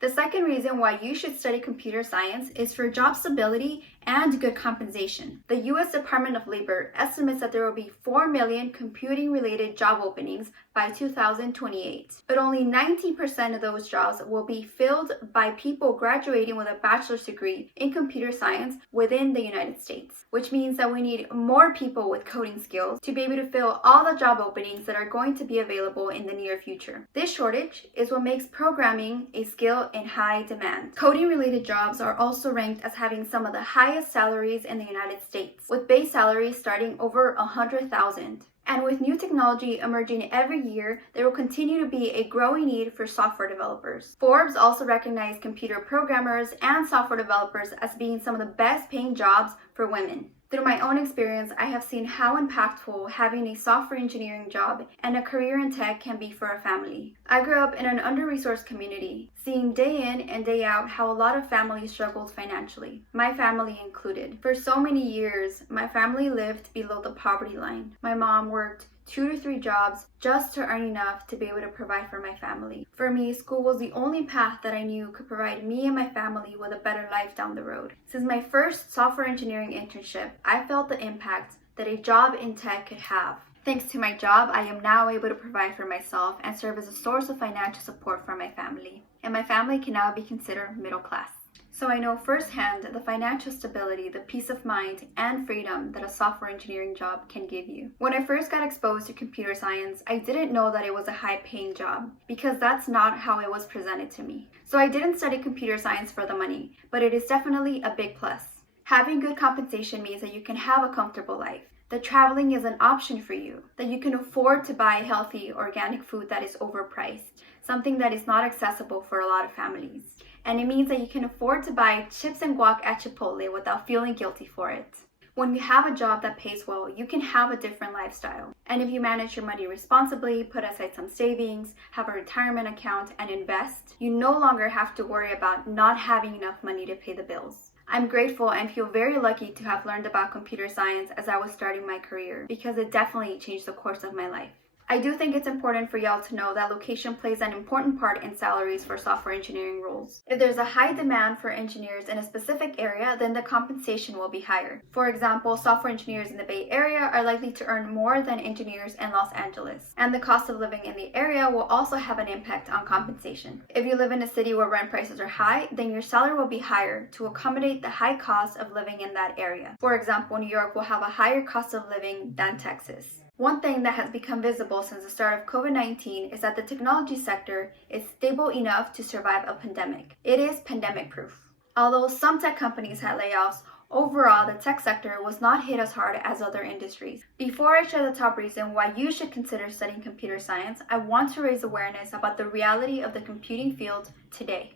The second reason why you should study computer science is for job stability and good compensation. The U.S. Department of Labor estimates that there will be 4 million computing-related job openings by 2028, but only 19% of those jobs will be filled by people graduating with a bachelor's degree in computer science within the United States, which means that we need more people with coding skills to be able to fill all the job openings that are going to be available in the near future. This shortage is what makes programming a skill in high demand. Coding-related jobs are also ranked as having some of the highest salaries in the United States, with base salaries starting over $100,000. And with new technology emerging every year, there will continue to be a growing need for software developers. Forbes also recognized computer programmers and software developers as being some of the best paying jobs for women. Through my own experience, I have seen how impactful having a software engineering job and a career in tech can be for a family. I grew up in an under-resourced community, seeing day in and day out how a lot of families struggled financially, my family included. For so many years, my family lived below the poverty line. My mom worked 2 to 3 jobs just to earn enough to be able to provide for my family. For me, school was the only path that I knew could provide me and my family with a better life down the road. Since my first software engineering internship, I felt the impact that a job in tech could have. Thanks to my job, I am now able to provide for myself and serve as a source of financial support for my family. And my family can now be considered middle class. So I know firsthand the financial stability, the peace of mind, and freedom that a software engineering job can give you. When I first got exposed to computer science, I didn't know that it was a high-paying job, because that's not how it was presented to me. So I didn't study computer science for the money, but it is definitely a big plus. Having good compensation means that you can have a comfortable life, that traveling is an option for you, that you can afford to buy healthy, organic food that is overpriced, something that is not accessible for a lot of families. And it means that you can afford to buy chips and guac at Chipotle without feeling guilty for it. When you have a job that pays well, you can have a different lifestyle. And if you manage your money responsibly, put aside some savings, have a retirement account, and invest, you no longer have to worry about not having enough money to pay the bills. I'm grateful and feel very lucky to have learned about computer science as I was starting my career, because it definitely changed the course of my life. I do think it's important for y'all to know that location plays an important part in salaries for software engineering roles. If there's a high demand for engineers in a specific area, then the compensation will be higher. For example, software engineers in the Bay Area are likely to earn more than engineers in Los Angeles. And the cost of living in the area will also have an impact on compensation. If you live in a city where rent prices are high, then your salary will be higher to accommodate the high cost of living in that area. For example, New York will have a higher cost of living than Texas. One thing that has become visible since the start of COVID-19 is that the technology sector is stable enough to survive a pandemic. It is pandemic-proof. Although some tech companies had layoffs, overall the tech sector was not hit as hard as other industries. Before I share the top reason why you should consider studying computer science, I want to raise awareness about the reality of the computing field today.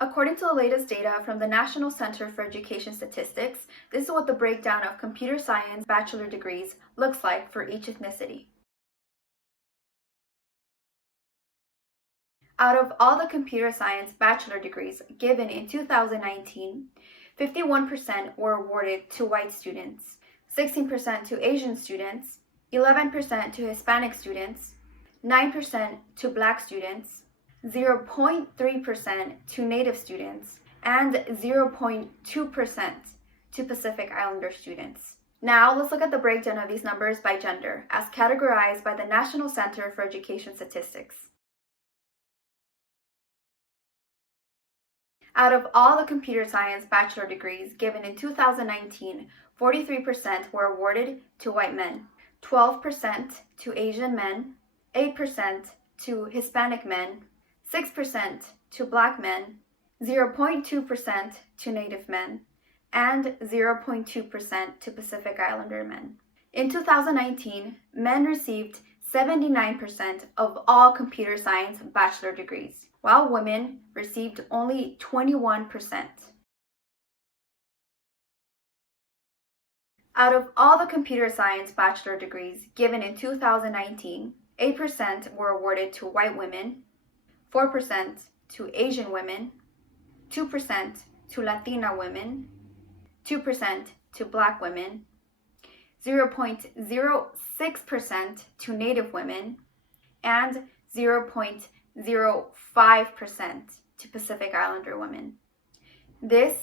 According to the latest data from the National Center for Education Statistics, this is what the breakdown of computer science bachelor degrees looks like for each ethnicity. Out of all the computer science bachelor degrees given in 2019, 51% were awarded to white students, 16% to Asian students, 11% to Hispanic students, 9% to Black students, 0.3% to Native students, and 0.2% to Pacific Islander students. Now, let's look at the breakdown of these numbers by gender, as categorized by the National Center for Education Statistics. Out of all the computer science bachelor degrees given in 2019, 43% were awarded to white men, 12% to Asian men, 8% to Hispanic men, 6% to Black men, 0.2% to Native men, and 0.2% to Pacific Islander men. In 2019, men received 79% of all computer science bachelor degrees, while women received only 21%. Out of all the computer science bachelor degrees given in 2019, 8% were awarded to white women, 4% to Asian women, 2% to Latina women, 2% to Black women, 0.06% to Native women, and 0.05% to Pacific Islander women. This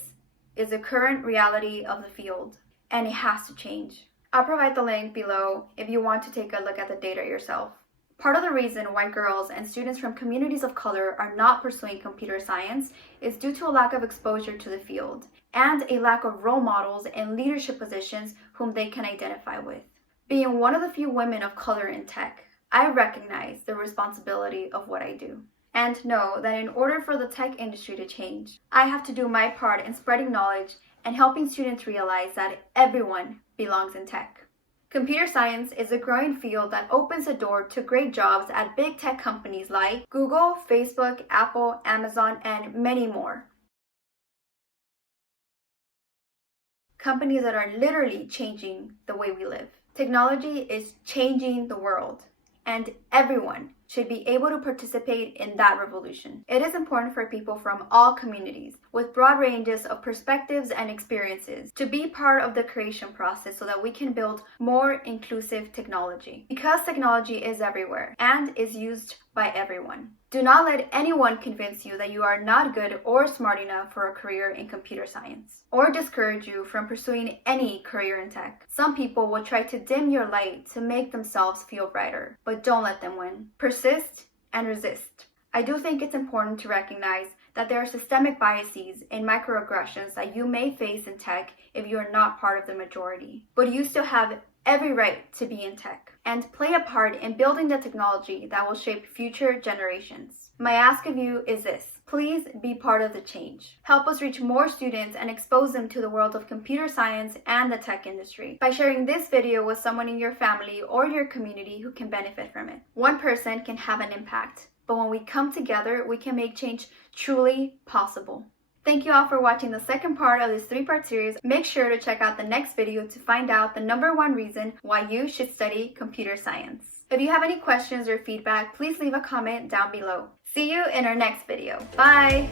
is the current reality of the field, and it has to change. I'll provide the link below if you want to take a look at the data yourself. Part of the reason why girls and students from communities of color are not pursuing computer science is due to a lack of exposure to the field and a lack of role models in leadership positions whom they can identify with. Being one of the few women of color in tech, I recognize the responsibility of what I do and know that in order for the tech industry to change, I have to do my part in spreading knowledge and helping students realize that everyone belongs in tech. Computer science is a growing field that opens the door to great jobs at big tech companies like Google, Facebook, Apple, Amazon, and many more. Companies that are literally changing the way we live. Technology is changing the world, and everyone should be able to participate in that revolution. It is important for people from all communities with broad ranges of perspectives and experiences to be part of the creation process so that we can build more inclusive technology. Because technology is everywhere and is used by everyone. Do not let anyone convince you that you are not good or smart enough for a career in computer science, or discourage you from pursuing any career in tech. Some people will try to dim your light to make themselves feel brighter, but don't let them win. Persist and resist. I do think it's important to recognize that there are systemic biases and microaggressions that you may face in tech if you are not part of the majority. But you still have every right to be in tech and play a part in building the technology that will shape future generations. My ask of you is this: please be part of the change. Help us reach more students and expose them to the world of computer science and the tech industry by sharing this video with someone in your family or your community who can benefit from it. One person can have an impact, but when we come together, we can make change truly possible. Thank you all for watching the second part of this 3-part series. Make sure to check out the next video to find out the #1 reason why you should study computer science. If you have any questions or feedback, please leave a comment down below. See you in our next video. Bye!